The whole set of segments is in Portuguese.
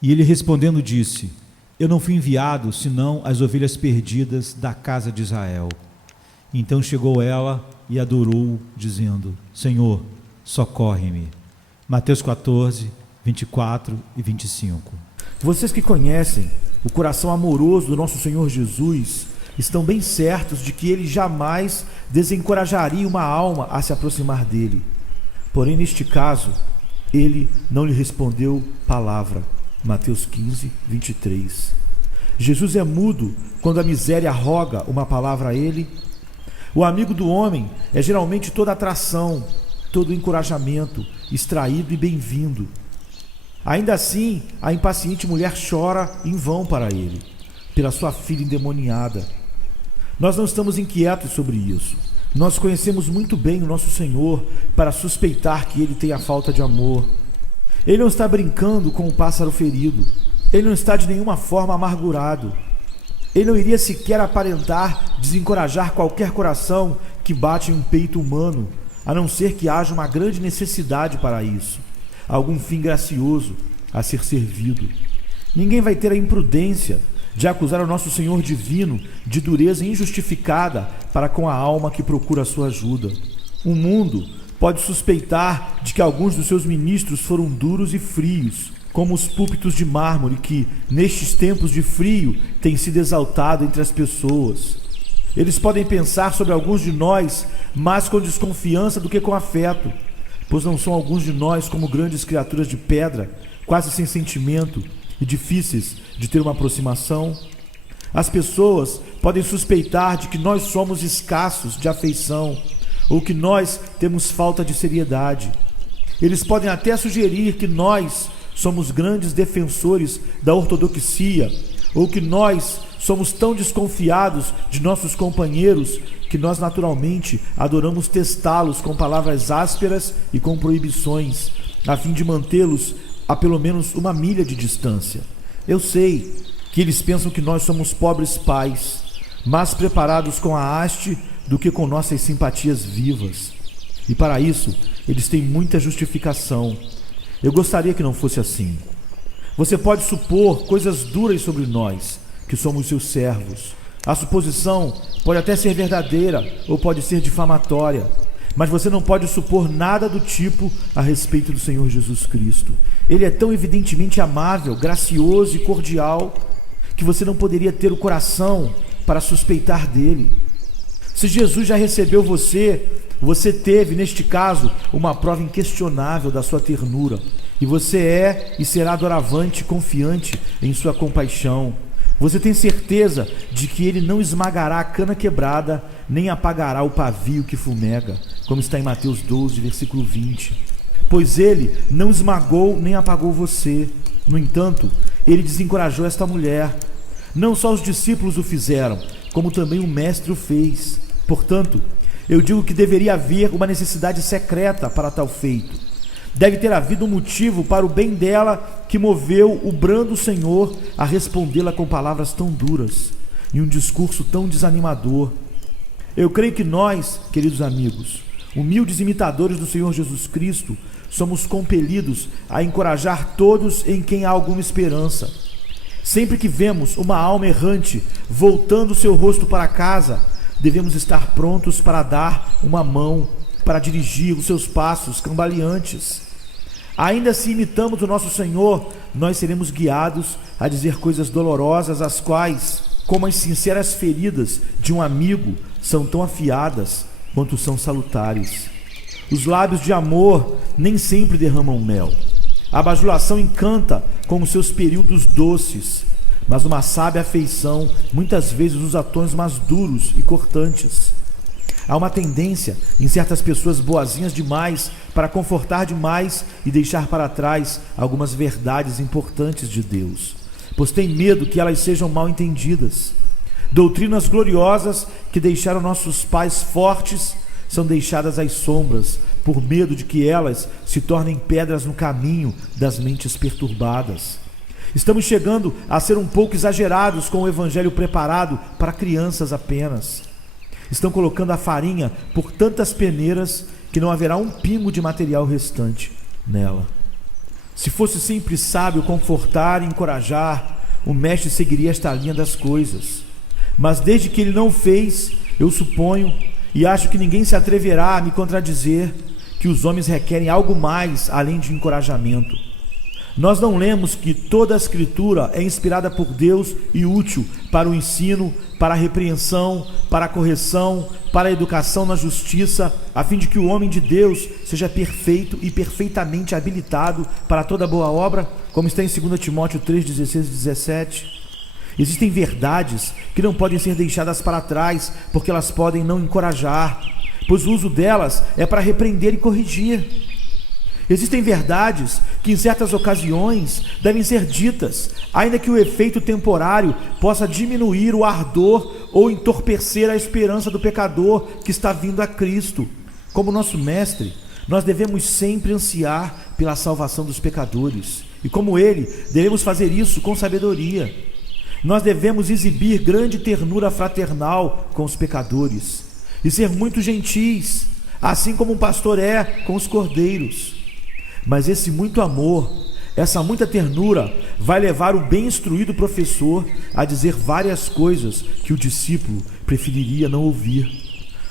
E ele respondendo disse: Eu não fui enviado senão as ovelhas perdidas da casa de Israel. Então chegou ela e adorou, dizendo: Senhor, socorre-me. Mateus 14, 24 e 25. Vocês que conhecem o coração amoroso do nosso Senhor Jesus estão bem certos de que ele jamais desencorajaria uma alma a se aproximar dele. Porém, neste caso, ele não lhe respondeu palavra. Mateus 15, 23. Jesus é mudo quando a miséria roga uma palavra a ele. O amigo do homem é geralmente toda atração, todo encorajamento, extraído e bem-vindo. Ainda assim, a impaciente mulher chora em vão para ele, pela sua filha endemoniada. Nós não estamos inquietos sobre isso. Nós conhecemos muito bem o nosso Senhor para suspeitar que ele tenha falta de amor. Ele não está brincando com o pássaro ferido. Ele não está de nenhuma forma amargurado. Ele não iria sequer aparentar desencorajar qualquer coração que bate em um peito humano, a não ser que haja uma grande necessidade para isso, algum fim gracioso a ser servido. Ninguém vai ter a imprudência de acusar o nosso Senhor divino de dureza injustificada para com a alma que procura a sua ajuda. O mundo pode suspeitar de que alguns dos seus ministros foram duros e frios, como os púlpitos de mármore que, nestes tempos de frio, têm sido exaltado entre as pessoas. Eles podem pensar sobre alguns de nós mais com desconfiança do que com afeto, pois não são alguns de nós como grandes criaturas de pedra, quase sem sentimento e difíceis de ter uma aproximação. As pessoas podem suspeitar de que nós somos escassos de afeição ou que nós temos falta de seriedade. Eles podem até sugerir que nós somos grandes defensores da ortodoxia ou que nós somos tão desconfiados de nossos companheiros que nós naturalmente adoramos testá-los com palavras ásperas e com proibições, a fim de mantê-los a pelo menos uma milha de distância. Eu sei que eles pensam que nós somos pobres pais, mais preparados com a haste do que com nossas simpatias vivas. E para isso, eles têm muita justificação. Eu gostaria que não fosse assim. Você pode supor coisas duras sobre nós, que somos seus servos. A suposição pode até ser verdadeira ou pode ser difamatória, mas você não pode supor nada do tipo a respeito do Senhor Jesus Cristo. Ele é tão evidentemente amável, gracioso e cordial que você não poderia ter o coração para suspeitar dele. Se Jesus já recebeu você, você teve, neste caso, uma prova inquestionável da sua ternura, e você é e será doravante confiante em sua compaixão. Você tem certeza de que ele não esmagará a cana quebrada, nem apagará o pavio que fumega, como está em Mateus 12, versículo 20. Pois ele não esmagou nem apagou você. No entanto, ele desencorajou esta mulher. Não só os discípulos o fizeram, como também o Mestre o fez. Portanto, eu digo que deveria haver uma necessidade secreta para tal feito. Deve ter havido um motivo para o bem dela que moveu o brando Senhor a respondê-la com palavras tão duras e um discurso tão desanimador. Eu creio que nós, queridos amigos, humildes imitadores do Senhor Jesus Cristo, somos compelidos a encorajar todos em quem há alguma esperança. Sempre que vemos uma alma errante voltando seu rosto para casa, devemos estar prontos para dar uma mão, para dirigir os seus passos cambaleantes. Ainda se imitamos o nosso Senhor, nós seremos guiados a dizer coisas dolorosas, as quais, como as sinceras feridas de um amigo, são tão afiadas quanto são salutares. Os lábios de amor nem sempre derramam mel. A bajulação encanta com os seus períodos doces, mas uma sábia afeição muitas vezes usa tons mais duros e cortantes. Há uma tendência em certas pessoas boazinhas demais para confortar demais e deixar para trás algumas verdades importantes de Deus, pois tem medo que elas sejam mal entendidas. Doutrinas gloriosas que deixaram nossos pais fortes são deixadas às sombras por medo de que elas se tornem pedras no caminho das mentes perturbadas. Estamos chegando a ser um pouco exagerados com o evangelho preparado para crianças apenas. Estão colocando a farinha por tantas peneiras que não haverá um pingo de material restante nela. Se fosse sempre sábio confortar e encorajar, o mestre seguiria esta linha das coisas. Mas desde que ele não fez, eu suponho, e acho que ninguém se atreverá a me contradizer, que os homens requerem algo mais além de encorajamento. Nós não lemos que toda a Escritura é inspirada por Deus e útil para o ensino, para a repreensão, para a correção, para a educação na justiça, a fim de que o homem de Deus seja perfeito e perfeitamente habilitado para toda boa obra, como está em 2 Timóteo 3:16 e 17. Existem verdades que não podem ser deixadas para trás, porque elas podem não encorajar, pois o uso delas é para repreender e corrigir. Existem verdades que em certas ocasiões devem ser ditas, ainda que o efeito temporário possa diminuir o ardor ou entorpecer a esperança do pecador que está vindo a Cristo. Como nosso mestre, nós devemos sempre ansiar pela salvação dos pecadores, e como ele, devemos fazer isso com sabedoria. Nós devemos exibir grande ternura fraternal com os pecadores e ser muito gentis, assim como um pastor é com os cordeiros. Mas esse muito amor, essa muita ternura vai levar o bem instruído professor a dizer várias coisas que o discípulo preferiria não ouvir.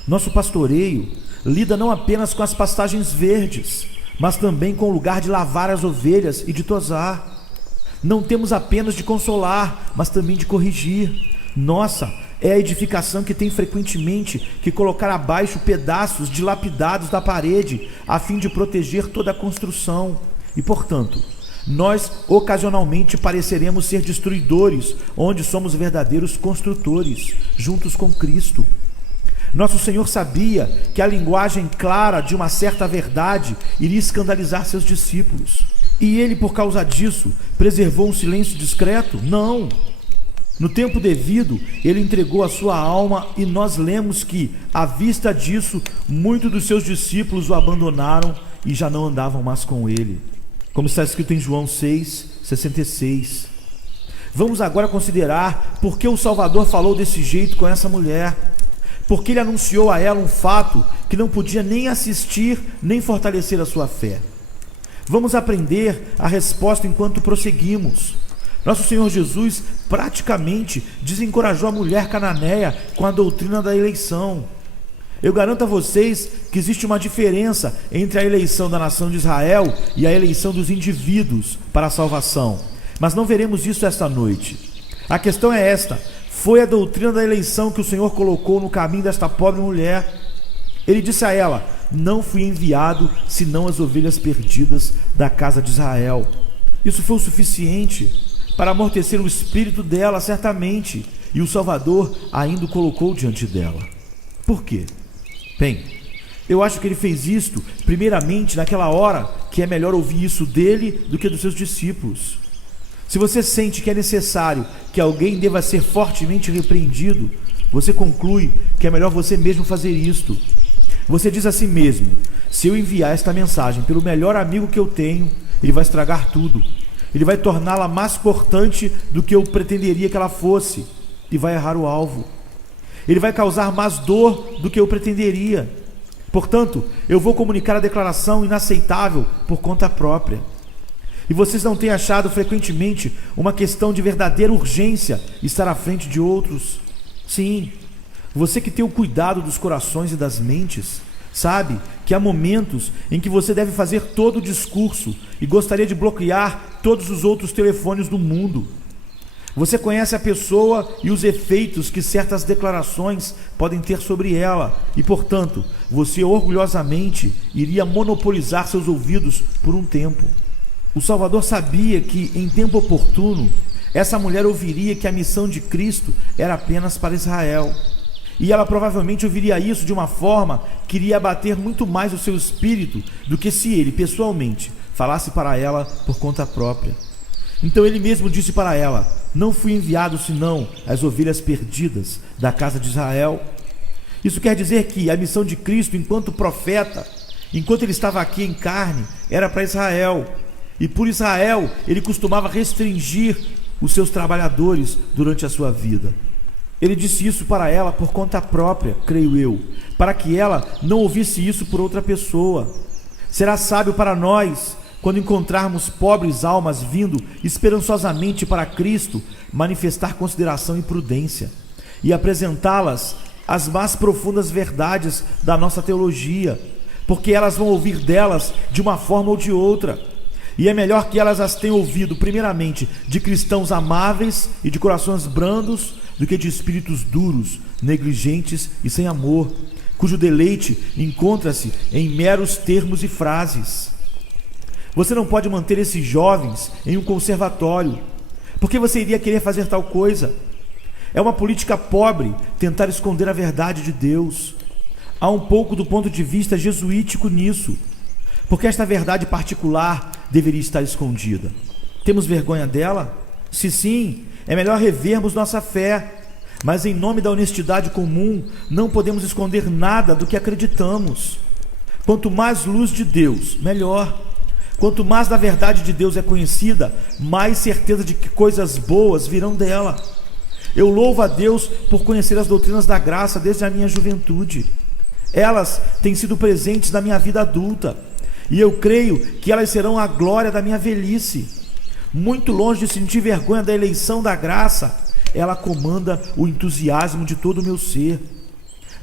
Nosso pastoreio lida não apenas com as pastagens verdes, mas também com o lugar de lavar as ovelhas e de tosar. Não temos apenas de consolar, mas também de corrigir. Nossa, é a edificação que tem frequentemente que colocar abaixo pedaços dilapidados da parede, a fim de proteger toda a construção. E, portanto, nós ocasionalmente pareceremos ser destruidores, onde somos verdadeiros construtores, juntos com Cristo. Nosso Senhor sabia que a linguagem clara de uma certa verdade iria escandalizar seus discípulos. E ele, por causa disso, preservou um silêncio discreto? Não. No tempo devido, ele entregou a sua alma, e nós lemos que, à vista disso, muitos dos seus discípulos o abandonaram e já não andavam mais com ele. Como está escrito em João 6:66. Vamos agora considerar por que o Salvador falou desse jeito com essa mulher. Porque ele anunciou a ela um fato que não podia nem assistir, nem fortalecer a sua fé. Vamos aprender a resposta enquanto prosseguimos. Nosso Senhor Jesus praticamente desencorajou a mulher cananeia com a doutrina da eleição. Eu garanto a vocês que existe uma diferença entre a eleição da nação de Israel e a eleição dos indivíduos para a salvação. Mas não veremos isso esta noite. A questão é esta: foi a doutrina da eleição que o Senhor colocou no caminho desta pobre mulher. Ele disse a ela: não fui enviado senão as ovelhas perdidas da casa de Israel. Isso foi o suficiente para amortecer o espírito dela, certamente, e o Salvador ainda o colocou diante dela. Por quê? Bem, eu acho que ele fez isto, primeiramente, naquela hora que é melhor ouvir isso dele do que dos seus discípulos. Se você sente que é necessário que alguém deva ser fortemente repreendido, você conclui que é melhor você mesmo fazer isto. Você diz a si mesmo: se eu enviar esta mensagem pelo melhor amigo que eu tenho, ele vai estragar tudo. Ele vai torná-la mais cortante do que eu pretenderia que ela fosse, e vai errar o alvo. Ele vai causar mais dor do que eu pretenderia. Portanto, eu vou comunicar a declaração inaceitável por conta própria. E vocês não têm achado frequentemente uma questão de verdadeira urgência estar à frente de outros? Sim, você que tem o cuidado dos corações e das mentes, sabe que há momentos em que você deve fazer todo o discurso e gostaria de bloquear todos os outros telefones do mundo. Você conhece a pessoa e os efeitos que certas declarações podem ter sobre ela e, portanto, você orgulhosamente iria monopolizar seus ouvidos por um tempo. O Salvador sabia que, em tempo oportuno, essa mulher ouviria que a missão de Cristo era apenas para Israel. E ela provavelmente ouviria isso de uma forma que iria abater muito mais o seu espírito do que se ele, pessoalmente, falasse para ela por conta própria. Então ele mesmo disse para ela: não fui enviado senão as ovelhas perdidas da casa de Israel. Isso quer dizer que a missão de Cristo enquanto profeta, enquanto ele estava aqui em carne, era para Israel. E por Israel ele costumava restringir os seus trabalhadores durante a sua vida. Ele disse isso para ela por conta própria, creio eu, para que ela não ouvisse isso por outra pessoa. Será sábio para nós, quando encontrarmos pobres almas vindo esperançosamente para Cristo manifestar consideração e prudência e apresentá-las as mais profundas verdades da nossa teologia, porque elas vão ouvir delas de uma forma ou de outra. E é melhor que elas as tenham ouvido primeiramente de cristãos amáveis e de corações brandos do que de espíritos duros, negligentes e sem amor, cujo deleite encontra-se em meros termos e frases. Você não pode manter esses jovens em um conservatório. Por que você iria querer fazer tal coisa? É uma política pobre tentar esconder a verdade de Deus. Há um pouco do ponto de vista jesuítico nisso, porque esta verdade particular deveria estar escondida. Temos vergonha dela? Se sim, é melhor revermos nossa fé, mas em nome da honestidade comum não podemos esconder nada do que acreditamos. Quanto mais luz de Deus, melhor. Quanto mais da verdade de Deus é conhecida, mais certeza de que coisas boas virão dela. Eu louvo a Deus por conhecer as doutrinas da graça desde a minha juventude. Elas têm sido presentes na minha vida adulta, e eu creio que elas serão a glória da minha velhice. Muito longe de sentir vergonha da eleição da graça, ela comanda o entusiasmo de todo o meu ser.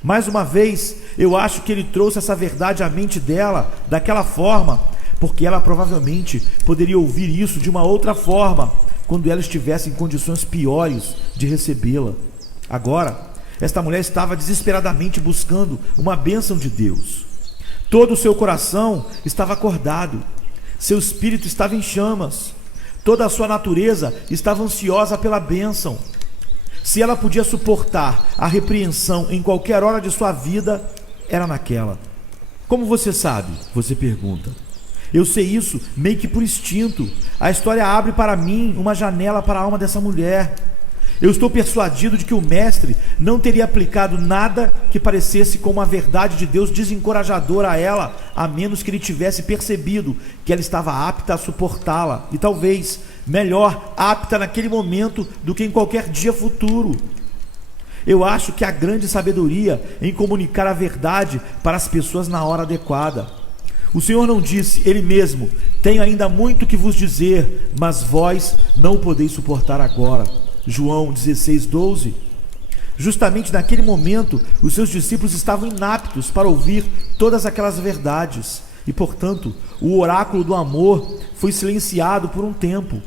Mais uma vez, eu acho que ele trouxe essa verdade à mente dela daquela forma, porque ela provavelmente poderia ouvir isso de uma outra forma, quando ela estivesse em condições piores de recebê-la. Agora, esta mulher estava desesperadamente buscando uma bênção de Deus. Todo o seu coração estava acordado, seu espírito estava em chamas, toda a sua natureza estava ansiosa pela bênção. Se ela podia suportar a repreensão em qualquer hora de sua vida, era naquela. Como você sabe? Você pergunta. Eu sei isso meio que por instinto. A história abre para mim uma janela para a alma dessa mulher. Eu estou persuadido de que o mestre não teria aplicado nada que parecesse com uma verdade de Deus desencorajadora a ela, a menos que ele tivesse percebido que ela estava apta a suportá-la, e talvez, melhor, apta naquele momento do que em qualquer dia futuro. Eu acho que há grande sabedoria em comunicar a verdade para as pessoas na hora adequada. O Senhor não disse, Ele mesmo: tenho ainda muito que vos dizer, mas vós não o podeis suportar agora. João 16:12. Justamente naquele momento, os seus discípulos estavam inaptos para ouvir todas aquelas verdades, e portanto, o oráculo do amor foi silenciado por um tempo.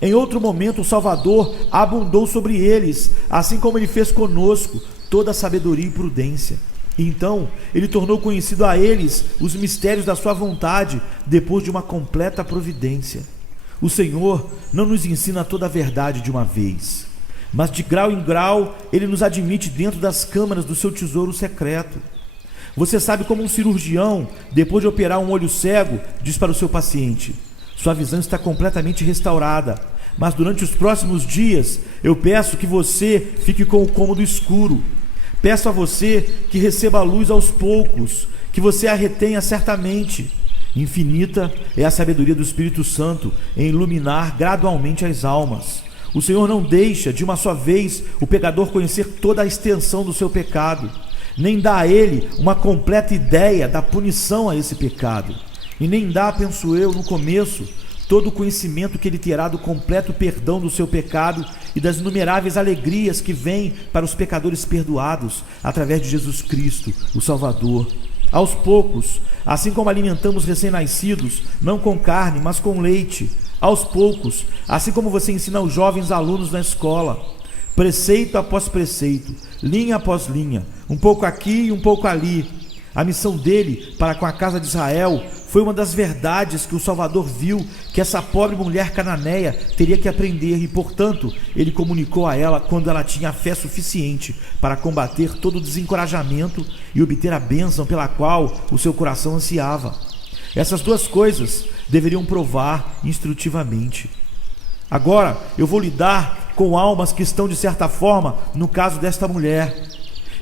Em outro momento, o Salvador abundou sobre eles, assim como ele fez conosco, toda a sabedoria e prudência. E então, ele tornou conhecido a eles os mistérios da sua vontade, depois de uma completa providência. O Senhor não nos ensina toda a verdade de uma vez, mas de grau em grau, ele nos admite dentro das câmaras do seu tesouro secreto. Você sabe como um cirurgião, depois de operar um olho cego, diz para o seu paciente: sua visão está completamente restaurada, mas durante os próximos dias, eu peço que você fique com o cômodo escuro. Peço a você que receba a luz aos poucos, que você a retenha certamente. Infinita é a sabedoria do Espírito Santo em iluminar gradualmente as almas. O Senhor não deixa de uma só vez o pecador conhecer toda a extensão do seu pecado, nem dá a ele uma completa ideia da punição a esse pecado, e nem dá, penso eu, no começo, todo o conhecimento que ele terá do completo perdão do seu pecado e das inumeráveis alegrias que vêm para os pecadores perdoados através de Jesus Cristo, o Salvador. Aos poucos, assim como alimentamos recém-nascidos, não com carne, mas com leite. Aos poucos, assim como você ensina aos jovens alunos na escola, preceito após preceito, linha após linha, um pouco aqui e um pouco ali. A missão dele para com a casa de Israel foi uma das verdades que o Salvador viu que essa pobre mulher cananeia teria que aprender, e portanto ele comunicou a ela quando ela tinha fé suficiente para combater todo o desencorajamento e obter a bênção pela qual o seu coração ansiava. Essas duas coisas deveriam provar instrutivamente. Agora eu vou lidar com almas que estão de certa forma no caso desta mulher.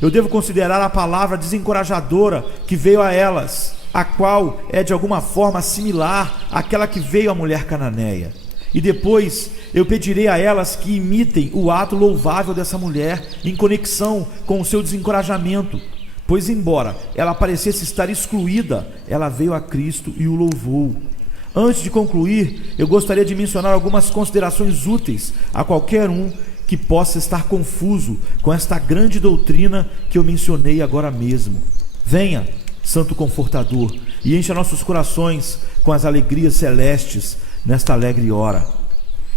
Eu devo considerar a palavra desencorajadora que veio a elas, a qual é de alguma forma similar àquela que veio à mulher cananeia. E depois eu pedirei a elas que imitem o ato louvável dessa mulher em conexão com o seu desencorajamento, pois embora ela parecesse estar excluída, ela veio a Cristo e o louvou. Antes de concluir, eu gostaria de mencionar algumas considerações úteis a qualquer um que possa estar confuso com esta grande doutrina que eu mencionei agora mesmo. Venha, Santo Confortador, e encha nossos corações com as alegrias celestes nesta alegre hora.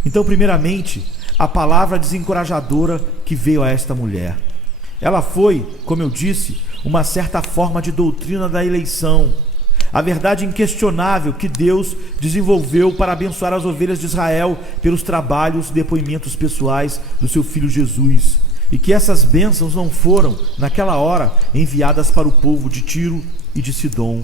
Então, primeiramente, a palavra desencorajadora que veio a esta mulher. Ela foi, como eu disse, uma certa forma de doutrina da eleição, a verdade inquestionável que Deus desenvolveu para abençoar as ovelhas de Israel pelos trabalhos e depoimentos pessoais do seu Filho Jesus, e que essas bênçãos não foram, naquela hora, enviadas para o povo de Tiro e de Sidom.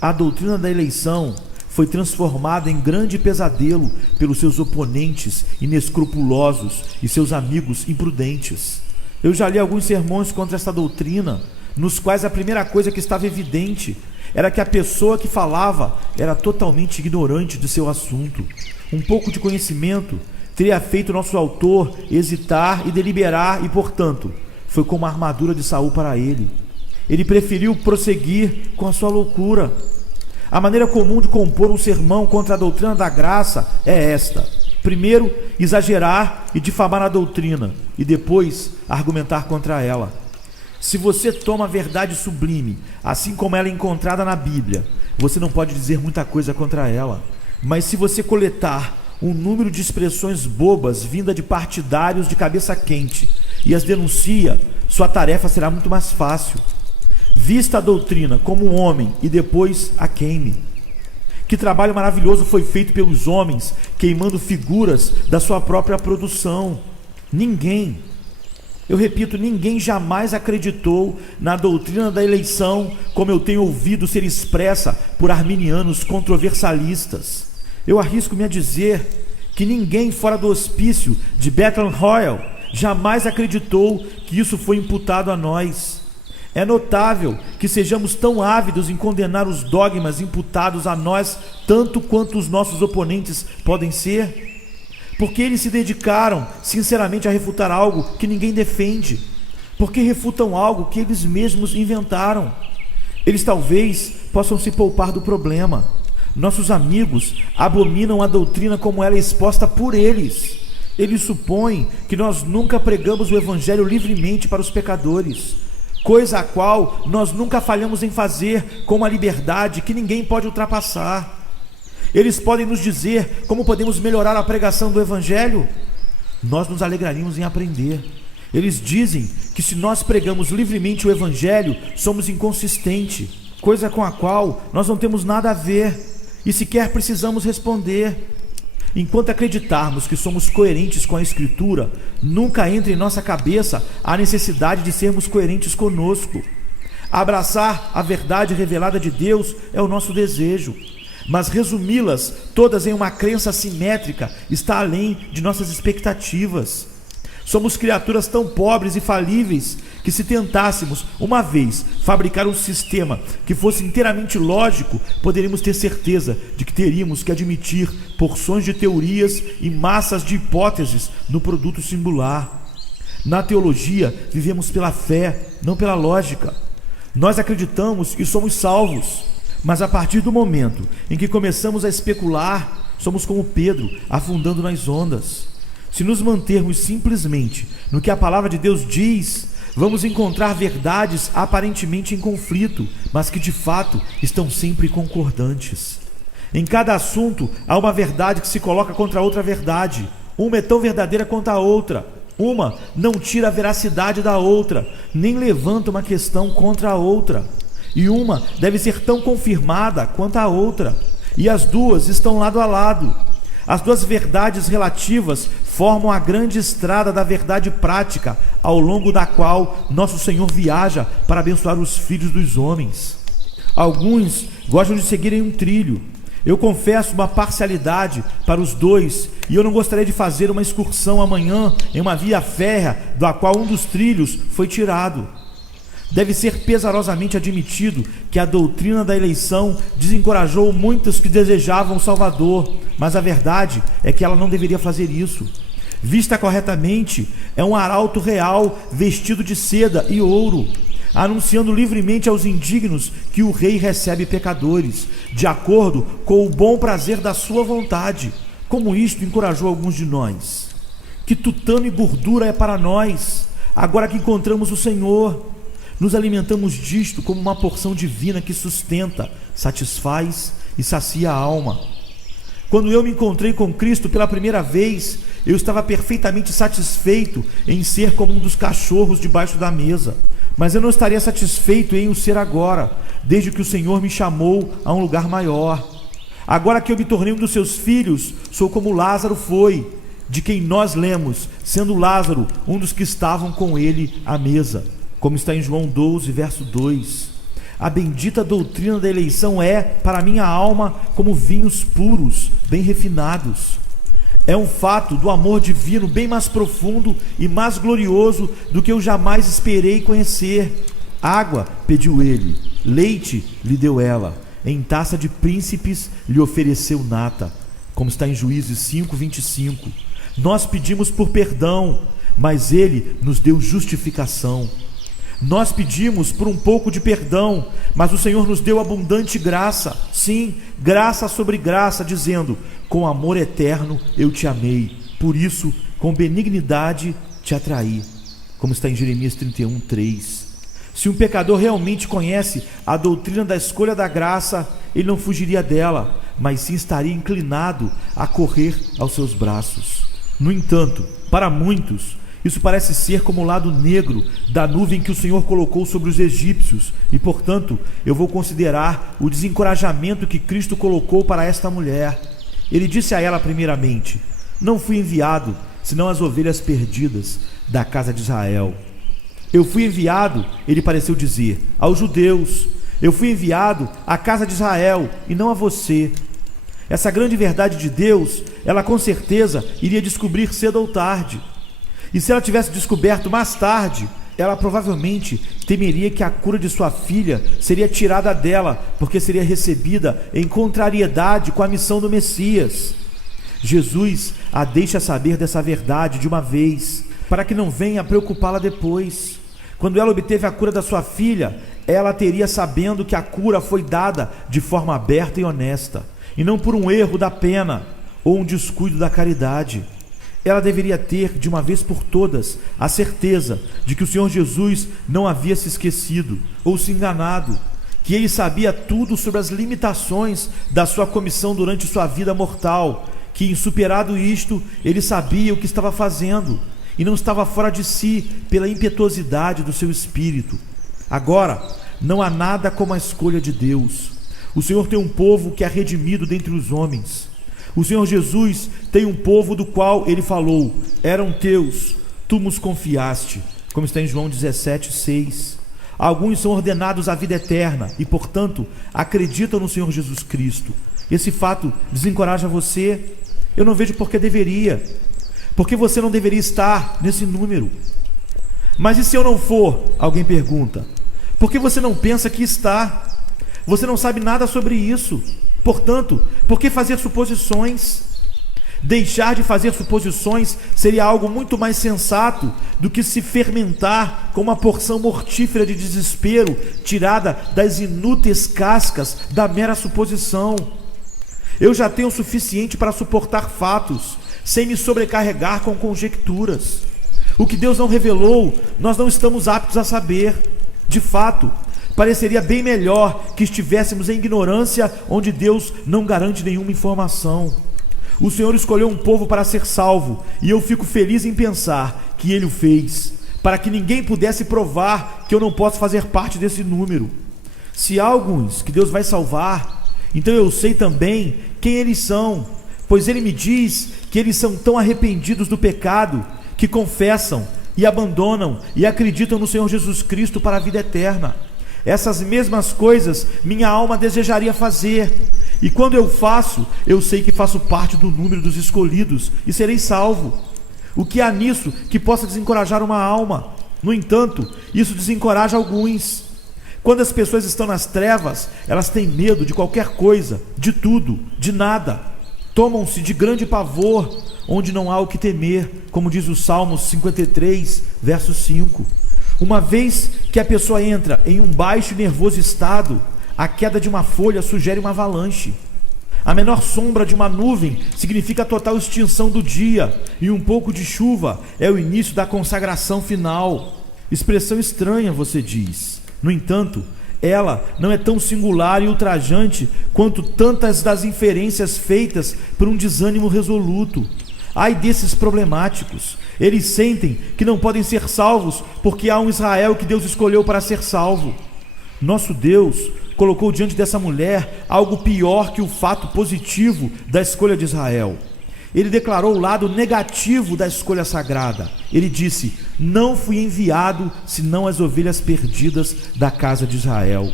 A doutrina da eleição foi transformada em grande pesadelo pelos seus oponentes inescrupulosos e seus amigos imprudentes. Eu já li alguns sermões contra esta doutrina, nos quais a primeira coisa que estava evidente era que a pessoa que falava era totalmente ignorante de seu assunto. Um pouco de conhecimento teria feito nosso autor hesitar e deliberar, e, portanto, foi como a armadura de Saul para ele. Ele preferiu prosseguir com a sua loucura. A maneira comum de compor um sermão contra a doutrina da graça é esta: primeiro, exagerar e difamar a doutrina, e depois argumentar contra ela. Se você toma a verdade sublime, assim como ela é encontrada na Bíblia, você não pode dizer muita coisa contra ela. Mas se você coletar um número de expressões bobas vinda de partidários de cabeça quente e as denuncia, sua tarefa será muito mais fácil. Vista a doutrina como um homem e depois a queime. Que trabalho maravilhoso foi feito pelos homens, queimando figuras da sua própria produção. Eu repito, ninguém jamais acreditou na doutrina da eleição como eu tenho ouvido ser expressa por arminianos controversialistas. Eu arrisco-me a dizer que ninguém fora do hospício de Bethlehem Royal jamais acreditou que isso foi imputado a nós. É notável que sejamos tão ávidos em condenar os dogmas imputados a nós tanto quanto os nossos oponentes podem ser, porque eles se dedicaram sinceramente a refutar algo que ninguém defende, porque refutam algo que eles mesmos inventaram. Eles talvez possam se poupar do problema. Nossos amigos abominam a doutrina como ela é exposta por eles. Eles supõem que nós nunca pregamos o evangelho livremente para os pecadores, coisa a qual nós nunca falhamos em fazer com uma liberdade que ninguém pode ultrapassar. Eles podem nos dizer como podemos melhorar a pregação do evangelho. Nós nos alegraríamos em aprender. Eles dizem que se nós pregamos livremente o evangelho, somos inconsistentes, coisa com a qual nós não temos nada a ver e sequer precisamos responder. Enquanto acreditarmos que somos coerentes com a Escritura, nunca entra em nossa cabeça a necessidade de sermos coerentes conosco. Abraçar a verdade revelada de Deus é o nosso desejo, mas resumi-las todas em uma crença simétrica está além de nossas expectativas. Somos criaturas tão pobres e falíveis que, se tentássemos uma vez fabricar um sistema que fosse inteiramente lógico, poderíamos ter certeza de que teríamos que admitir porções de teorias e massas de hipóteses no produto singular. Na teologia, vivemos pela fé, não pela lógica. Nós acreditamos e somos salvos, mas a partir do momento em que começamos a especular, somos como Pedro, afundando nas ondas. Se nos mantermos simplesmente no que a palavra de Deus diz, vamos encontrar verdades aparentemente em conflito, mas que de fato estão sempre concordantes. Em cada assunto há uma verdade que se coloca contra outra verdade. Uma é tão verdadeira quanto a outra. Uma não tira a veracidade da outra, nem levanta uma questão contra a outra. E uma deve ser tão confirmada quanto a outra. E as duas estão lado a lado. As duas verdades relativas formam a grande estrada da verdade prática, ao longo da qual nosso Senhor viaja para abençoar os filhos dos homens. Alguns gostam de seguir em um trilho. Eu confesso uma parcialidade para os dois, e eu não gostaria de fazer uma excursão amanhã em uma via férrea da qual um dos trilhos foi tirado. Deve ser pesarosamente admitido que a doutrina da eleição desencorajou muitos que desejavam o Salvador, mas a verdade é que ela não deveria fazer isso. Vista corretamente, é um arauto real vestido de seda e ouro. anunciando livremente aos indignos que o rei recebe pecadores, de acordo com o bom prazer da sua vontade. Como isto encorajou alguns de nós. Que tutano e gordura é para nós, agora que encontramos o Senhor. Nos alimentamos disto como uma porção divina que sustenta, satisfaz e sacia a alma. Quando eu me encontrei com Cristo pela primeira vez, eu estava perfeitamente satisfeito em ser como um dos cachorros debaixo da mesa. Mas eu não estaria satisfeito em o ser agora, desde que o Senhor me chamou a um lugar maior. Agora que eu me tornei um dos seus filhos, sou como Lázaro foi, de quem nós lemos, sendo Lázaro um dos que estavam com ele à mesa, como está em João 12, verso 2. A bendita doutrina da eleição é, para minha alma, como vinhos puros, bem refinados. É um fato do amor divino bem mais profundo e mais glorioso do que eu jamais esperei conhecer. Água pediu ele, leite lhe deu ela, em taça de príncipes lhe ofereceu nata, como está em Juízes 5, 25. Nós pedimos por perdão, mas ele nos deu justificação. Nós pedimos por um pouco de perdão, mas o Senhor nos deu abundante graça, sim, graça sobre graça, dizendo: com amor eterno eu te amei, por isso com benignidade te atraí, como está em Jeremias 31, 3. Se um pecador realmente conhece a doutrina da escolha da graça, ele não fugiria dela, mas sim estaria inclinado a correr aos seus braços. No entanto, para muitos, isso parece ser como o lado negro da nuvem que o Senhor colocou sobre os egípcios, e portanto eu vou considerar o desencorajamento que Cristo colocou para esta mulher. Ele disse a ela primeiramente: não fui enviado senão as ovelhas perdidas da casa de Israel. Eu fui enviado, ele pareceu dizer, aos judeus. Eu fui enviado à casa de Israel e não a você. Essa grande verdade de Deus, ela com certeza iria descobrir cedo ou tarde. E se ela tivesse descoberto mais tarde, ela provavelmente temeria que a cura de sua filha seria tirada dela, porque seria recebida em contrariedade com a missão do Messias. Jesus a deixa saber dessa verdade de uma vez, para que não venha preocupá-la depois. Quando ela obteve a cura da sua filha, ela teria sabendo que a cura foi dada de forma aberta e honesta, e não por um erro da pena ou um descuido da caridade. Ela deveria ter, de uma vez por todas, a certeza de que o Senhor Jesus não havia se esquecido ou se enganado, que ele sabia tudo sobre as limitações da sua comissão durante sua vida mortal, que, superado isto, ele sabia o que estava fazendo e não estava fora de si pela impetuosidade do seu espírito. Agora, não há nada como a escolha de Deus. O Senhor tem um povo que é redimido dentre os homens. O Senhor Jesus tem um povo do qual ele falou: eram teus, tu nos confiaste, como está em João 17, 6. Alguns são ordenados à vida eterna e, portanto, acreditam no Senhor Jesus Cristo. Esse fato desencoraja você? Eu não vejo por que deveria. Porque você não deveria estar nesse número. Mas e se eu não for? Alguém pergunta. Por que você não pensa que está? Você não sabe nada sobre isso. Portanto, por que fazer suposições? Deixar de fazer suposições seria algo muito mais sensato do que se fermentar com uma porção mortífera de desespero tirada das inúteis cascas da mera suposição. Eu já tenho o suficiente para suportar fatos, sem me sobrecarregar com conjecturas. O que Deus não revelou, nós não estamos aptos a saber. De fato, pareceria bem melhor que estivéssemos em ignorância, onde Deus não garante nenhuma informação. O Senhor escolheu um povo para ser salvo, e eu fico feliz em pensar que Ele o fez, para que ninguém pudesse provar que eu não posso fazer parte desse número. Se há alguns que Deus vai salvar, então eu sei também quem eles são, pois Ele me diz que eles são tão arrependidos do pecado, que confessam e abandonam e acreditam no Senhor Jesus Cristo para a vida eterna. Essas mesmas coisas minha alma desejaria fazer, e quando eu faço, eu sei que faço parte do número dos escolhidos e serei salvo. O que há nisso que possa desencorajar uma alma? No entanto, isso desencoraja alguns. Quando as pessoas estão nas trevas, elas têm medo de qualquer coisa, de tudo, de nada. Tomam-se de grande pavor, onde não há o que temer, como diz o Salmo 53, verso 5. Uma vez que a pessoa entra em um baixo e nervoso estado, a queda de uma folha sugere uma avalanche. A menor sombra de uma nuvem significa a total extinção do dia, e um pouco de chuva é o início da consagração final. Expressão estranha, você diz. No entanto, ela não é tão singular e ultrajante quanto tantas das inferências feitas por um desânimo resoluto. Ai desses problemáticos! Eles sentem que não podem ser salvos porque há um Israel que Deus escolheu para ser salvo. Nosso Deus colocou diante dessa mulher algo pior que o fato positivo da escolha de Israel. Ele declarou o lado negativo da escolha sagrada. Ele disse: não fui enviado senão as ovelhas perdidas da casa de Israel.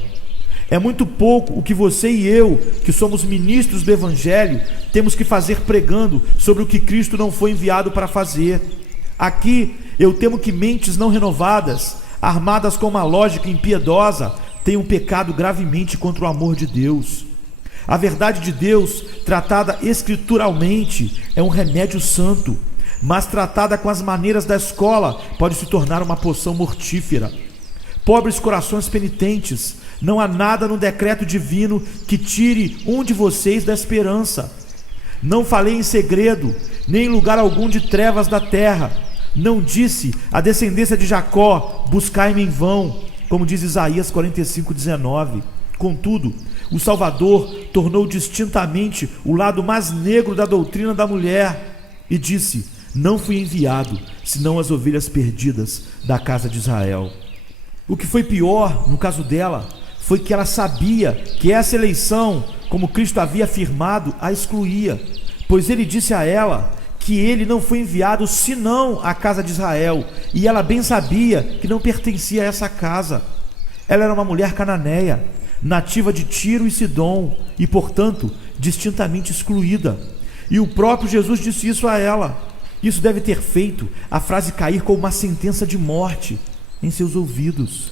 É muito pouco o que você e eu, que somos ministros do Evangelho, temos que fazer pregando sobre o que Cristo não foi enviado para fazer. Aqui eu temo que mentes não renovadas, armadas com uma lógica impiedosa, tenham pecado gravemente contra o amor de Deus. A verdade de Deus, tratada escrituralmente, é um remédio santo, mas tratada com as maneiras da escola, pode se tornar uma poção mortífera. Pobres corações penitentes, não há nada no decreto divino que tire um de vocês da esperança. Não falei em segredo, nem em lugar algum de trevas da terra. Não disse à descendência de Jacó: buscai-me em vão, como diz Isaías 45:19. Contudo, o Salvador tornou distintamente o lado mais negro da doutrina da mulher e disse: não fui enviado, senão as ovelhas perdidas da casa de Israel. O que foi pior no caso dela foi que ela sabia que essa eleição, como Cristo havia afirmado, a excluía, pois ele disse a ela que ele não foi enviado senão à casa de Israel, e ela bem sabia que não pertencia a essa casa. Ela era uma mulher cananeia, nativa de Tiro e Sidom, e portanto distintamente excluída, e o próprio Jesus disse isso a ela. Isso deve ter feito a frase cair como uma sentença de morte em seus ouvidos.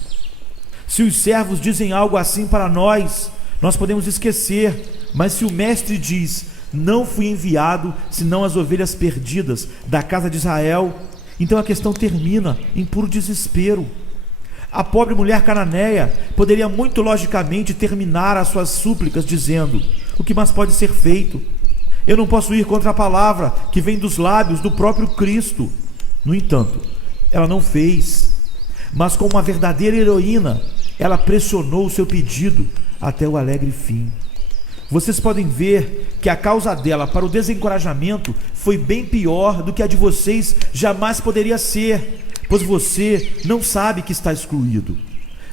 Se os servos dizem algo assim para nós, nós podemos esquecer, mas se o mestre diz: não fui enviado senão as ovelhas perdidas da casa de Israel, então a questão termina em puro desespero. A pobre mulher cananeia poderia muito logicamente terminar as suas súplicas dizendo: o que mais pode ser feito? Eu não posso ir contra a palavra que vem dos lábios do próprio Cristo. No entanto, ela não fez, mas como uma verdadeira heroína, ela pressionou o seu pedido até o alegre fim. Vocês podem ver que a causa dela para o desencorajamento foi bem pior do que a de vocês jamais poderia ser, pois você não sabe que está excluído.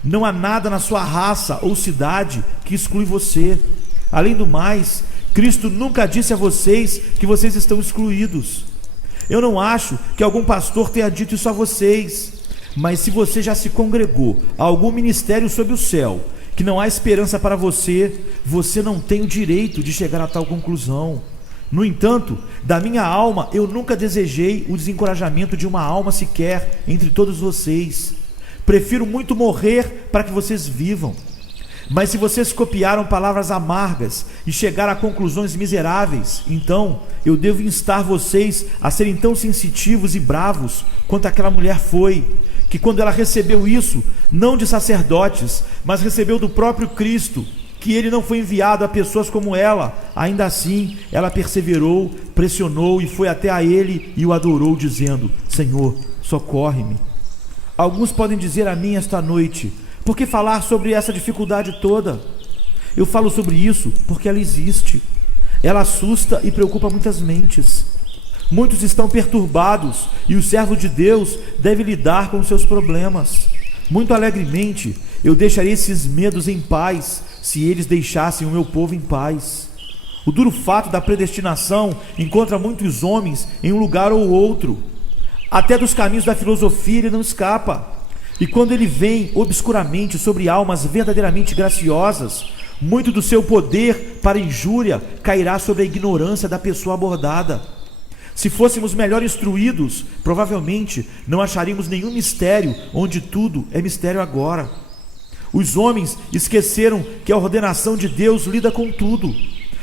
Não há nada na sua raça ou cidade que exclui você. Além do mais, Cristo nunca disse a vocês que vocês estão excluídos. Eu não acho que algum pastor tenha dito isso a vocês, mas se você já se congregou a algum ministério sob o céu, que não há esperança para você, você não tem o direito de chegar a tal conclusão. No entanto, da minha alma, eu nunca desejei o desencorajamento de uma alma sequer entre todos vocês. Prefiro muito morrer para que vocês vivam. Mas se vocês copiaram palavras amargas e chegaram a conclusões miseráveis, então eu devo instar vocês a serem tão sensitivos e bravos quanto aquela mulher foi, que quando ela recebeu isso, não de sacerdotes, mas recebeu do próprio Cristo, que ele não foi enviado a pessoas como ela, ainda assim ela perseverou, pressionou e foi até a ele e o adorou, dizendo: Senhor, socorre-me. Alguns podem dizer a mim esta noite: por que falar sobre essa dificuldade toda? Eu falo sobre isso porque ela existe. Ela assusta e preocupa muitas mentes. Muitos estão perturbados e o servo de Deus deve lidar com seus problemas. Muito alegremente eu deixaria esses medos em paz se eles deixassem o meu povo em paz. O duro fato da predestinação encontra muitos homens em um lugar ou outro. Até dos caminhos da filosofia ele não escapa. E quando ele vem obscuramente sobre almas verdadeiramente graciosas, muito do seu poder para injúria cairá sobre a ignorância da pessoa abordada. Se fôssemos melhor instruídos, provavelmente não acharíamos nenhum mistério onde tudo é mistério agora. Os homens esqueceram que a ordenação de Deus lida com tudo,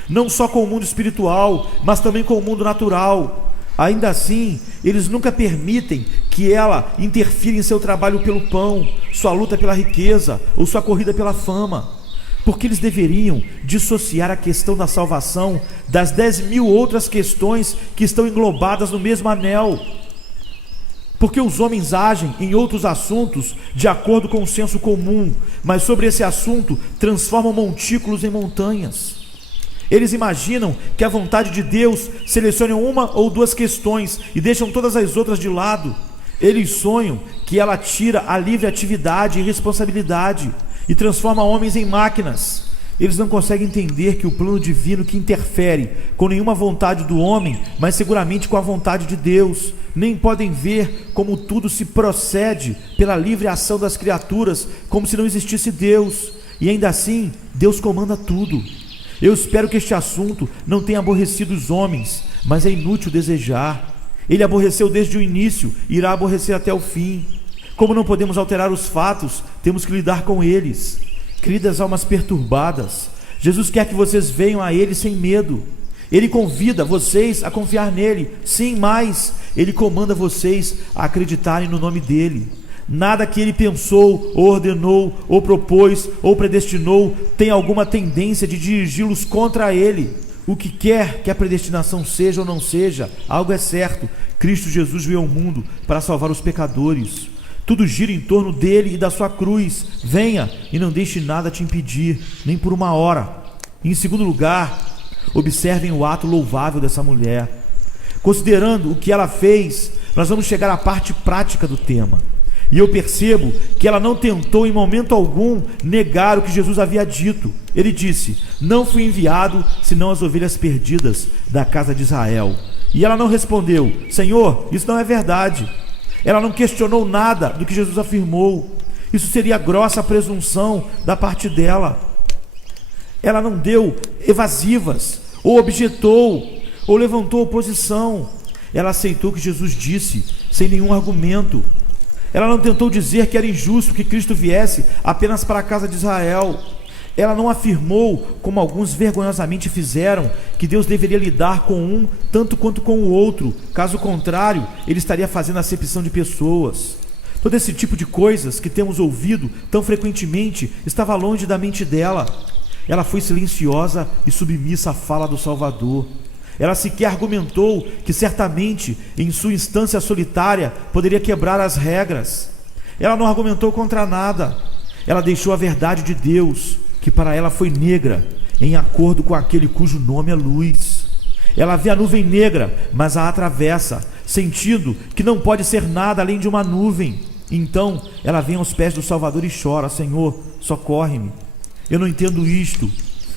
não só com o mundo espiritual, mas também com o mundo natural. Ainda assim, eles nunca permitem que ela interfira em seu trabalho pelo pão, sua luta pela riqueza ou sua corrida pela fama, porque eles deveriam dissociar a questão da salvação das 10.000 outras questões que estão englobadas no mesmo anel. Porque os homens agem em outros assuntos de acordo com o senso comum, mas sobre esse assunto transformam montículos em montanhas. Eles imaginam que a vontade de Deus selecione uma ou duas questões e deixam todas as outras de lado. Eles sonham que ela tira a livre atividade e responsabilidade e transforma homens em máquinas. Eles não conseguem entender que o plano divino que interfere com nenhuma vontade do homem, mas seguramente com a vontade de Deus, nem podem ver como tudo se procede pela livre ação das criaturas, como se não existisse Deus, e ainda assim Deus comanda tudo. Eu espero que este assunto não tenha aborrecido os homens, mas é inútil desejar. Ele aborreceu desde o início e irá aborrecer até o fim. Como não podemos alterar os fatos, temos que lidar com eles. Queridas almas perturbadas, Jesus quer que vocês venham a Ele sem medo. Ele convida vocês a confiar nele. Sim, mais, Ele comanda vocês a acreditarem no nome dEle. Nada que Ele pensou, ou ordenou, ou propôs, ou predestinou tem alguma tendência de dirigi-los contra Ele. O que quer que a predestinação seja ou não seja, algo é certo: Cristo Jesus veio ao mundo para salvar os pecadores. Tudo gira em torno dele e da sua cruz. Venha e não deixe nada te impedir, nem por uma hora. E em segundo lugar, observem o ato louvável dessa mulher. Considerando o que ela fez, nós vamos chegar à parte prática do tema. E eu percebo que ela não tentou em momento algum negar o que Jesus havia dito. Ele disse: não fui enviado senão as ovelhas perdidas da casa de Israel. E ela não respondeu: Senhor, isso não é verdade. Ela não questionou nada do que Jesus afirmou. Isso seria grossa presunção da parte dela. Ela não deu evasivas, ou objetou, ou levantou oposição. Ela aceitou o que Jesus disse, sem nenhum argumento. Ela não tentou dizer que era injusto que Cristo viesse apenas para a casa de Israel. Ela não afirmou, como alguns vergonhosamente fizeram, que Deus deveria lidar com um tanto quanto com o outro. Caso contrário, Ele estaria fazendo acepção de pessoas. Todo esse tipo de coisas que temos ouvido tão frequentemente estava longe da mente dela. Ela foi silenciosa e submissa à fala do Salvador. Ela sequer argumentou que certamente, em sua instância solitária, poderia quebrar as regras. Ela não argumentou contra nada. Ela deixou a verdade de Deus, que para ela foi negra, em acordo com aquele cujo nome é luz. Ela vê a nuvem negra, mas a atravessa, sentindo que não pode ser nada além de uma nuvem. Então ela vem aos pés do Salvador e chora: Senhor, socorre-me. Eu não entendo isto.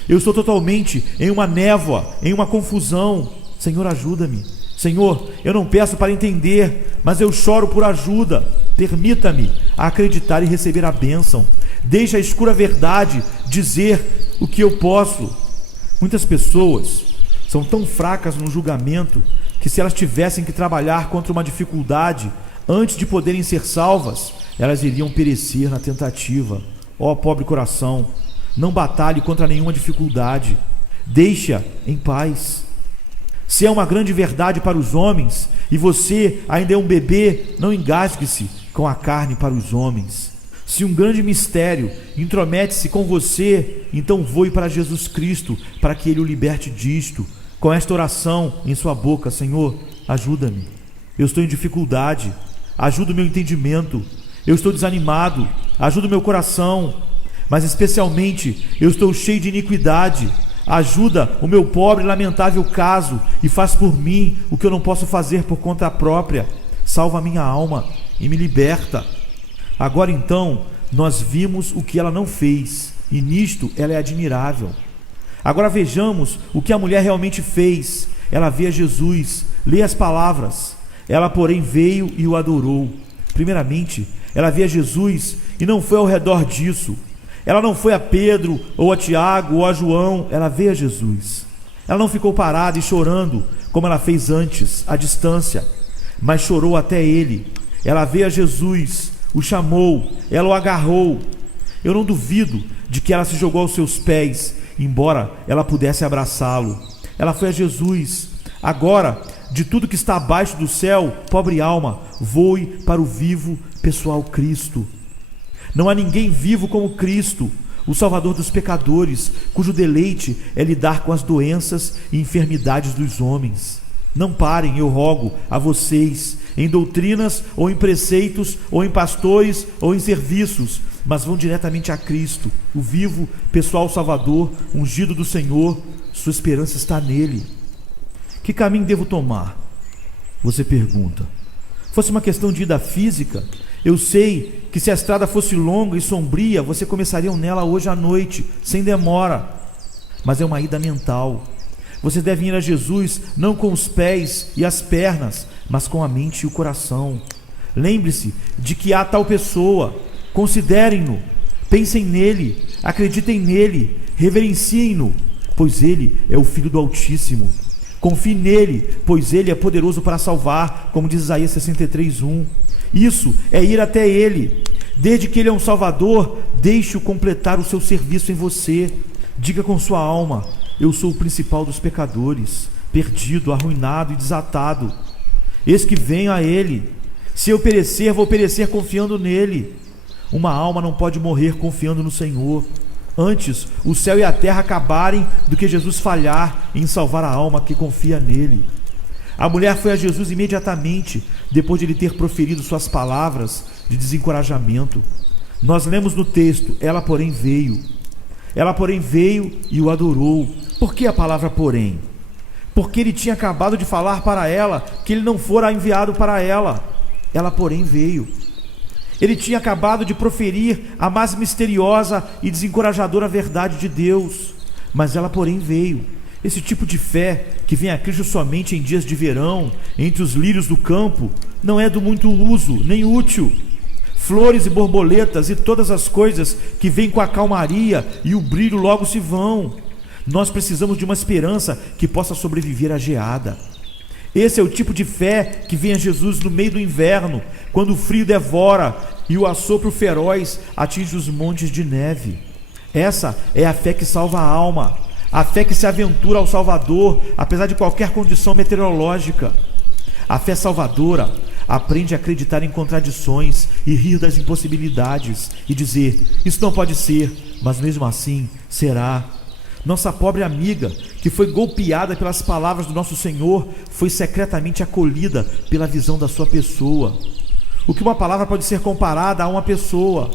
Eu estou totalmente em uma névoa, em uma confusão. Senhor, ajuda-me. Senhor, eu não peço para entender, mas eu choro por ajuda. Permita-me acreditar e receber a bênção. Deixe a escura verdade dizer o que eu posso. Muitas pessoas são tão fracas no julgamento que, se elas tivessem que trabalhar contra uma dificuldade antes de poderem ser salvas, elas iriam perecer na tentativa. Ó pobre coração, não batalhe contra nenhuma dificuldade. Deixe-a em paz. Se é uma grande verdade para os homens e você ainda é um bebê, não engasgue-se com a carne para os homens. Se um grande mistério intromete-se com você, então voe para Jesus Cristo, para que Ele o liberte disto, com esta oração em sua boca: Senhor, ajuda-me. Eu estou em dificuldade, ajuda o meu entendimento. Eu estou desanimado, ajuda o meu coração. Mas especialmente, eu estou cheio de iniquidade. Ajuda o meu pobre e lamentável caso e faz por mim o que eu não posso fazer por conta própria. Salva a minha alma e me liberta. Agora então, nós vimos o que ela não fez, e nisto ela é admirável. Agora vejamos o que a mulher realmente fez. Ela vê a Jesus, lê as palavras. Ela, porém, veio e o adorou. Primeiramente, ela vê a Jesus e não foi ao redor disso. Ela não foi a Pedro, ou a Tiago, ou a João. Ela vê a Jesus. Ela não ficou parada e chorando, como ela fez antes, à distância, mas chorou até ele. Ela vê a Jesus, o chamou, ela o agarrou. Eu não duvido de que ela se jogou aos seus pés, embora ela pudesse abraçá-lo. Ela foi a Jesus. Agora, de tudo que está abaixo do céu, pobre alma, voe para o vivo pessoal Cristo. Não há ninguém vivo como Cristo, o Salvador dos pecadores, cujo deleite é lidar com as doenças e enfermidades dos homens. Não parem, eu rogo a vocês, em doutrinas ou em preceitos, ou em pastores ou em serviços, mas vão diretamente a Cristo, o vivo pessoal Salvador, ungido do Senhor. Sua esperança está nele. Que caminho devo tomar? Você pergunta. Fosse uma questão de ida física, eu sei que se a estrada fosse longa e sombria, você começaria nela hoje à noite, sem demora. Mas é uma ida mental. Você deve ir a Jesus não com os pés e as pernas, mas com a mente e o coração. Lembre-se de que há tal pessoa. Considerem-no, pensem nele, acreditem nele, reverenciem-no, pois ele é o Filho do Altíssimo. Confie nele, pois ele é poderoso para salvar, como diz Isaías 63:1. Isso é ir até ele. Desde que ele é um Salvador, deixe-o completar o seu serviço em você. Diga com sua alma: eu sou o principal dos pecadores, perdido, arruinado e desatado. Eis que venho a ele. Se eu perecer, vou perecer confiando nele. Uma alma não pode morrer confiando no Senhor. Antes o céu e a terra acabarem do que Jesus falhar em salvar a alma que confia nele. A mulher foi a Jesus imediatamente, depois de ele ter proferido suas palavras de desencorajamento. Nós lemos no texto: ela porém veio. Ela porém veio e o adorou. Por que a palavra porém? Porque ele tinha acabado de falar para ela que ele não fora enviado para ela. Ela porém veio. Ele tinha acabado de proferir a mais misteriosa e desencorajadora verdade de Deus, mas ela porém veio. Esse tipo de fé que vem a Cristo somente em dias de verão, entre os lírios do campo, não é do muito uso, nem útil. Flores e borboletas e todas as coisas que vêm com a calmaria e o brilho logo se vão. Nós precisamos de uma esperança que possa sobreviver à geada. Esse é o tipo de fé que vem a Jesus no meio do inverno, quando o frio devora e o assopro feroz atinge os montes de neve. Essa é a fé que salva a alma, a fé que se aventura ao Salvador, apesar de qualquer condição meteorológica. A fé salvadora aprende a acreditar em contradições e rir das impossibilidades e dizer: isso não pode ser, mas mesmo assim será. Nossa pobre amiga, que foi golpeada pelas palavras do nosso Senhor, foi secretamente acolhida pela visão da sua pessoa. O que uma palavra pode ser comparada a uma pessoa?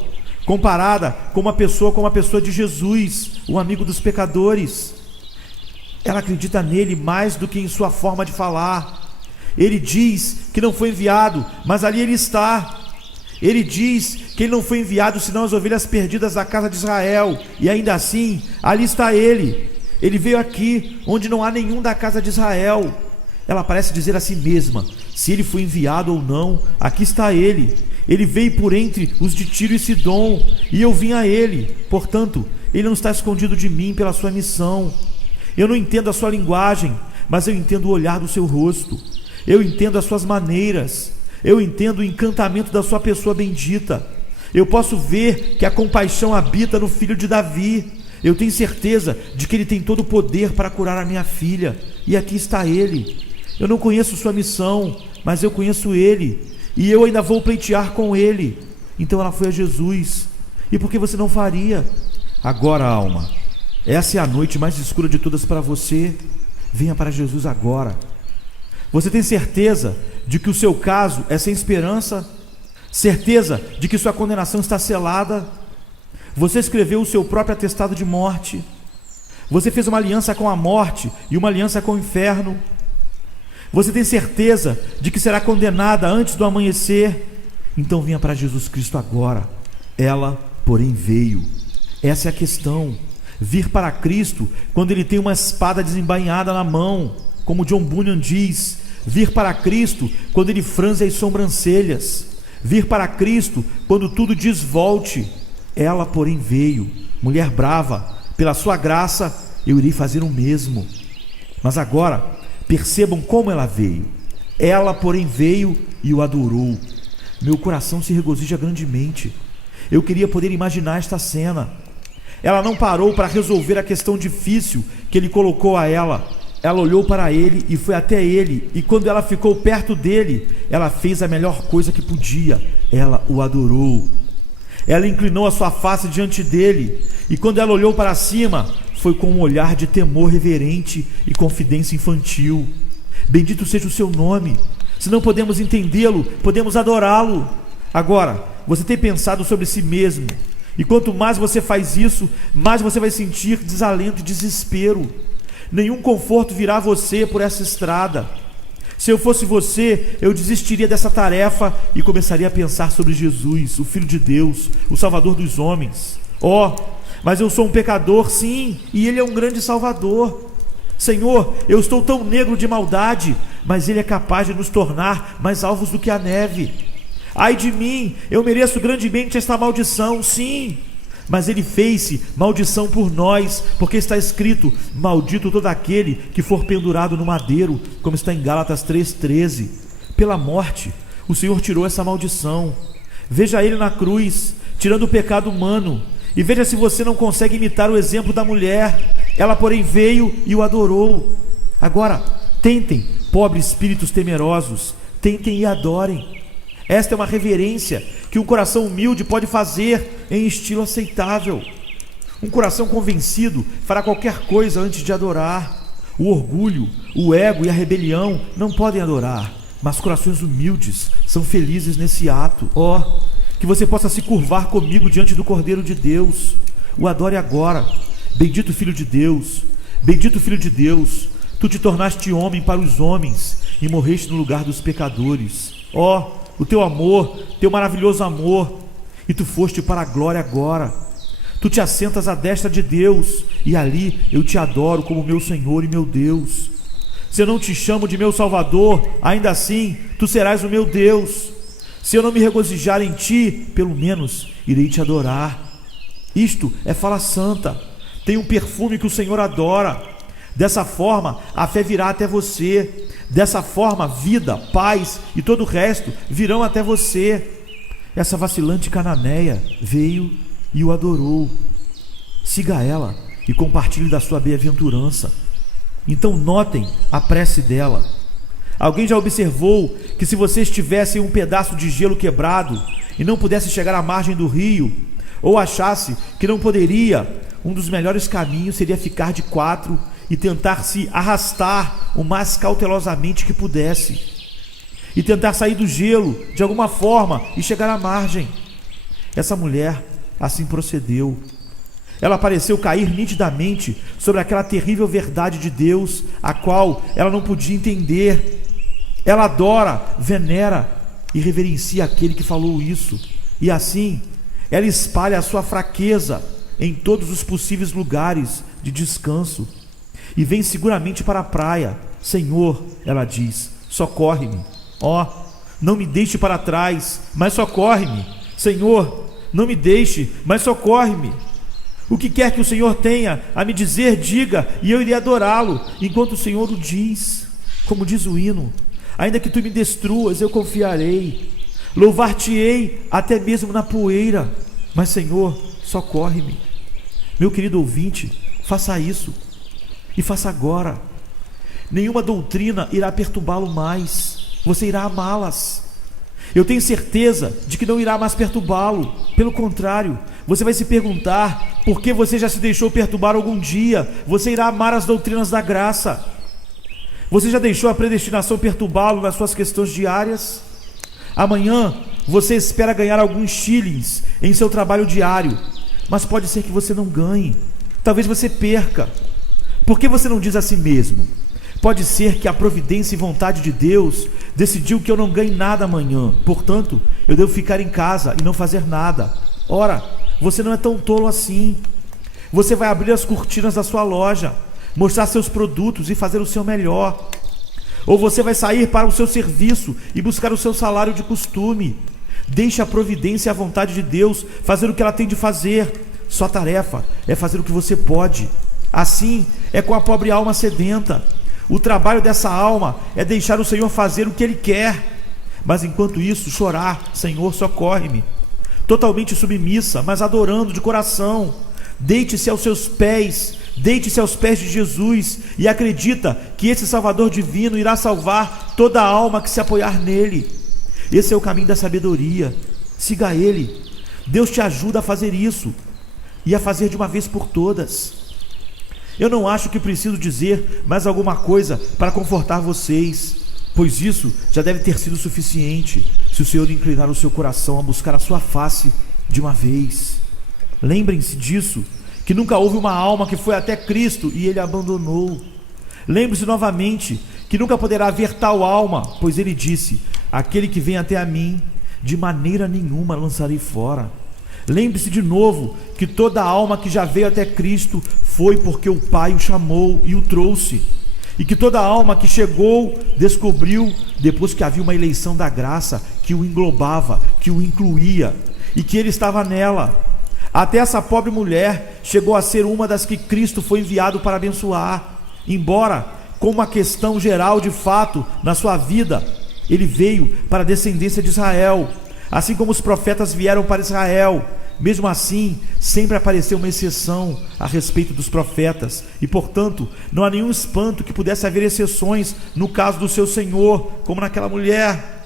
Comparada com uma pessoa de Jesus, o amigo dos pecadores. Ela acredita nele mais do que em sua forma de falar. Ele diz que não foi enviado, mas ali ele está. Ele diz que ele não foi enviado senão as ovelhas perdidas da casa de Israel, e ainda assim, ali está ele. Ele veio aqui, onde não há nenhum da casa de Israel. Ela parece dizer a si mesma: se ele foi enviado ou não, aqui está ele. Ele veio por entre os de Tiro e Sidom, e eu vim a ele. Portanto, ele não está escondido de mim pela sua missão. Eu não entendo a sua linguagem, mas eu entendo o olhar do seu rosto. Eu entendo as suas maneiras. Eu entendo o encantamento da sua pessoa bendita. Eu posso ver que a compaixão habita no filho de Davi. Eu tenho certeza de que ele tem todo o poder para curar a minha filha. E aqui está ele. Eu não conheço sua missão, mas eu conheço ele. E eu ainda vou pleitear com ele. Então ela foi a Jesus. E por que você não faria? Agora, alma, essa é a noite mais escura de todas para você. Venha para Jesus agora. Você tem certeza de que o seu caso é sem esperança? Certeza de que sua condenação está selada? Você escreveu o seu próprio atestado de morte? Você fez uma aliança com a morte e uma aliança com o inferno? Você tem certeza de que será condenada antes do amanhecer? Então venha para Jesus Cristo agora. Ela, porém, veio. Essa é a questão. Vir para Cristo quando ele tem uma espada desembainhada na mão, como John Bunyan diz. Vir para Cristo quando ele franze as sobrancelhas. Vir para Cristo quando tudo diz volte. Ela, porém, veio. Mulher brava, pela sua graça eu irei fazer o mesmo. Mas agora, percebam como ela veio. Ela, porém, veio e o adorou. Meu coração se regozija grandemente. Eu queria poder imaginar esta cena. Ela não parou para resolver a questão difícil que ele colocou a ela. ela olhou para ele e foi até ele, e quando ela ficou perto dele, ela fez a melhor coisa que podia: ela o adorou. Ela inclinou a sua face diante dele, e quando ela olhou para cima, foi com um olhar de temor reverente e confidência infantil. Bendito seja o seu nome. Se não podemos entendê-lo, podemos adorá-lo. Agora, você tem pensado sobre si mesmo, e quanto mais você faz isso, mais você vai sentir desalento e desespero. Nenhum conforto virá a você por essa estrada. Se eu fosse você, eu desistiria dessa tarefa e começaria a pensar sobre Jesus, o Filho de Deus, o Salvador dos homens. Mas eu sou um pecador, sim, e Ele é um grande Salvador. Senhor, eu estou tão negro de maldade, mas Ele é capaz de nos tornar mais alvos do que a neve. Ai de mim, eu mereço grandemente esta maldição, sim, mas Ele fez-se maldição por nós, porque está escrito: maldito todo aquele que for pendurado no madeiro, como está em Gálatas 3,13. Pela morte, o Senhor tirou essa maldição. Veja Ele na cruz, tirando o pecado humano, e veja se você não consegue imitar o exemplo da mulher. Ela, porém, veio e o adorou. Agora, tentem, pobres espíritos temerosos, tentem e adorem. Esta é uma reverência que um coração humilde pode fazer em estilo aceitável. Um coração convencido fará qualquer coisa antes de adorar. O orgulho, o ego e a rebelião não podem adorar, mas corações humildes são felizes nesse ato. Que você possa se curvar comigo diante do Cordeiro de Deus. O adore agora. Bendito Filho de Deus, bendito Filho de Deus, tu te tornaste homem para os homens e morreste no lugar dos pecadores. O teu amor, teu maravilhoso amor, e tu foste para a glória agora. Tu te assentas à destra de Deus, e ali eu te adoro como meu Senhor e meu Deus. Se eu não te chamo de meu Salvador, ainda assim tu serás o meu Deus. Se eu não me regozijar em ti, pelo menos irei te adorar. Isto é fala santa, tem um perfume que o Senhor adora. Dessa forma a fé virá até você. Dessa forma, vida, paz e todo o resto virão até você. Essa vacilante cananeia veio e o adorou. Siga ela e compartilhe da sua bem-aventurança. Então notem a prece dela. Alguém já observou que se você estivesse em um pedaço de gelo quebrado e não pudesse chegar à margem do rio, ou achasse que não poderia, um dos melhores caminhos seria ficar de quatro e tentar se arrastar o mais cautelosamente que pudesse, e tentar sair do gelo de alguma forma e chegar à margem. Essa mulher assim procedeu. Ela pareceu cair nitidamente sobre aquela terrível verdade de Deus, a qual ela não podia entender. Ela adora, venera e reverencia aquele que falou isso, e assim ela espalha a sua fraqueza em todos os possíveis lugares de descanso, e vem seguramente para a praia. Senhor, ela diz, socorre-me. Não me deixe para trás, mas socorre-me. Senhor, não me deixe, mas socorre-me. O que quer que o Senhor tenha a me dizer, diga, e eu irei adorá-lo, enquanto o Senhor o diz. Como diz o hino: ainda que tu me destruas, eu confiarei. Louvar-te-ei até mesmo na poeira. Mas, Senhor, socorre-me. Meu querido ouvinte, faça isso. E faça agora. Nenhuma doutrina irá perturbá-lo mais. Você irá amá-las. Eu tenho certeza de que não irá mais perturbá-lo. Pelo contrário, você vai se perguntar por que você já se deixou perturbar algum dia. Você irá amar as doutrinas da graça. Você já deixou a predestinação perturbá-lo nas suas questões diárias? Amanhã você espera ganhar alguns shillings em seu trabalho diário, mas pode ser que você não ganhe. Talvez você perca. Por que você não diz a si mesmo: pode ser que a providência e vontade de Deus decidiu que eu não ganhe nada amanhã, portanto, eu devo ficar em casa e não fazer nada. Ora, você não é tão tolo assim. Você vai abrir as cortinas da sua loja, mostrar seus produtos e fazer o seu melhor. Ou você vai sair para o seu serviço e buscar o seu salário de costume. Deixe a providência e a vontade de Deus fazer o que ela tem de fazer. Sua tarefa é fazer o que você pode. Assim é com a pobre alma sedenta. O trabalho dessa alma é deixar o Senhor fazer o que Ele quer, mas enquanto isso chorar: Senhor, socorre-me. Totalmente submissa, mas adorando de coração. Deite-se aos seus pés, Deite-se aos pés de Jesus e acredita que esse Salvador divino irá salvar toda a alma que se apoiar nele. Esse é o caminho da sabedoria. Siga ele. Deus te ajuda a fazer isso e a fazer de uma vez por todas. Eu não acho que preciso dizer mais alguma coisa para confortar vocês, pois isso já deve ter sido suficiente, se o Senhor inclinar o seu coração a buscar a sua face de uma vez. Lembrem-se disso, que nunca houve uma alma que foi até Cristo e ele a abandonou. Lembre-se novamente que nunca poderá haver tal alma, pois ele disse: aquele que vem até a mim, de maneira nenhuma lançarei fora. Lembre-se de novo que toda alma que já veio até Cristo foi porque o Pai o chamou e o trouxe, e que toda alma que chegou descobriu depois que havia uma eleição da graça que o englobava, que o incluía, e que ele estava nela. Até essa pobre mulher chegou a ser uma das que Cristo foi enviado para abençoar, embora com uma questão geral de fato na sua vida, ele veio para a descendência de Israel, assim como os profetas vieram para Israel. Mesmo assim, sempre apareceu uma exceção a respeito dos profetas, e portanto, não há nenhum espanto que pudesse haver exceções no caso do seu Senhor, como naquela mulher.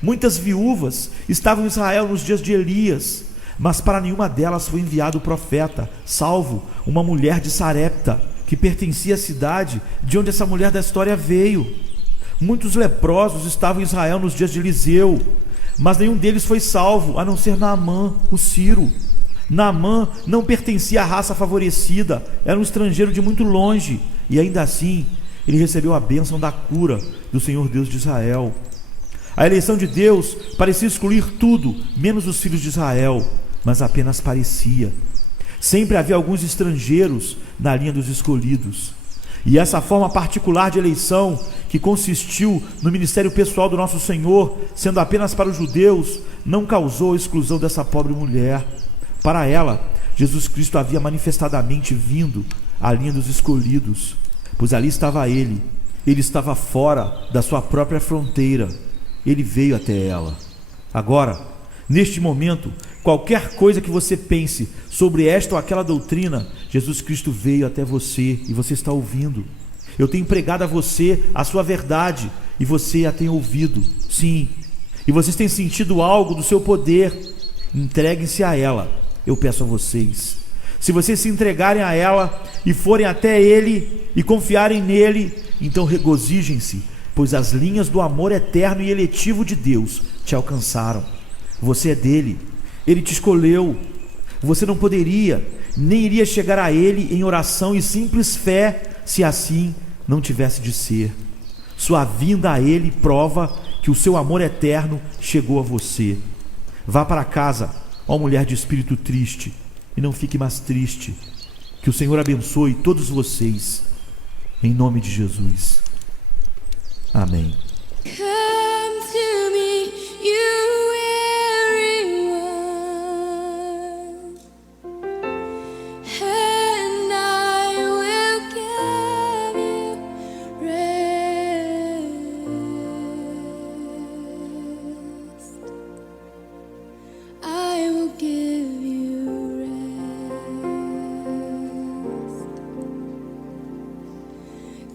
Muitas viúvas estavam em Israel nos dias de Elias, mas para nenhuma delas foi enviado o profeta, salvo uma mulher de Sarepta, que pertencia à cidade de onde essa mulher da história veio. Muitos leprosos estavam em Israel nos dias de Eliseu, mas nenhum deles foi salvo, a não ser Naamã, o sírio. Naamã não pertencia à raça favorecida, era um estrangeiro de muito longe, e ainda assim ele recebeu a bênção da cura do Senhor Deus de Israel. A eleição de Deus parecia excluir tudo, menos os filhos de Israel, mas apenas parecia. Sempre havia alguns estrangeiros na linha dos escolhidos. E essa forma particular de eleição, que consistiu no ministério pessoal do nosso Senhor, sendo apenas para os judeus, não causou a exclusão dessa pobre mulher. Para ela, Jesus Cristo havia manifestadamente vindo à linha dos escolhidos, pois ali estava ele estava fora da sua própria fronteira, ele veio até ela. Agora, neste momento, qualquer coisa que você pense sobre esta ou aquela doutrina, Jesus Cristo veio até você e você está ouvindo. Eu tenho pregado a você a sua verdade e você a tem ouvido, sim. E vocês têm sentido algo do seu poder. Entreguem-se a ela, eu peço a vocês. Se vocês se entregarem a ela e forem até ele e confiarem nele, então regozijem-se, pois as linhas do amor eterno e eletivo de Deus te alcançaram. Você é dele, ele te escolheu. Você não poderia, nem iria chegar a ele em oração e simples fé, se assim não tivesse de ser. Sua vinda a ele prova que o seu amor eterno chegou a você. Vá para casa, ó mulher de espírito triste, e não fique mais triste. Que o Senhor abençoe todos vocês, em nome de Jesus. Amém. Come to me, you weary one, and I will give you rest. I will give you rest.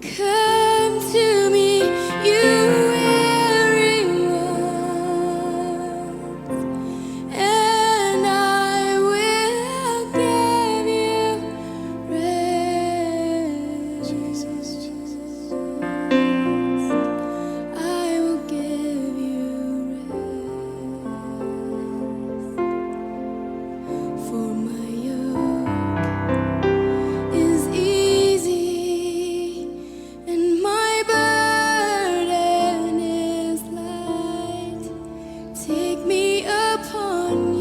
Come to me, you weary ones, and I will give you rest. I will give you rest. For my yoke is easy and my burden is light. Take me upon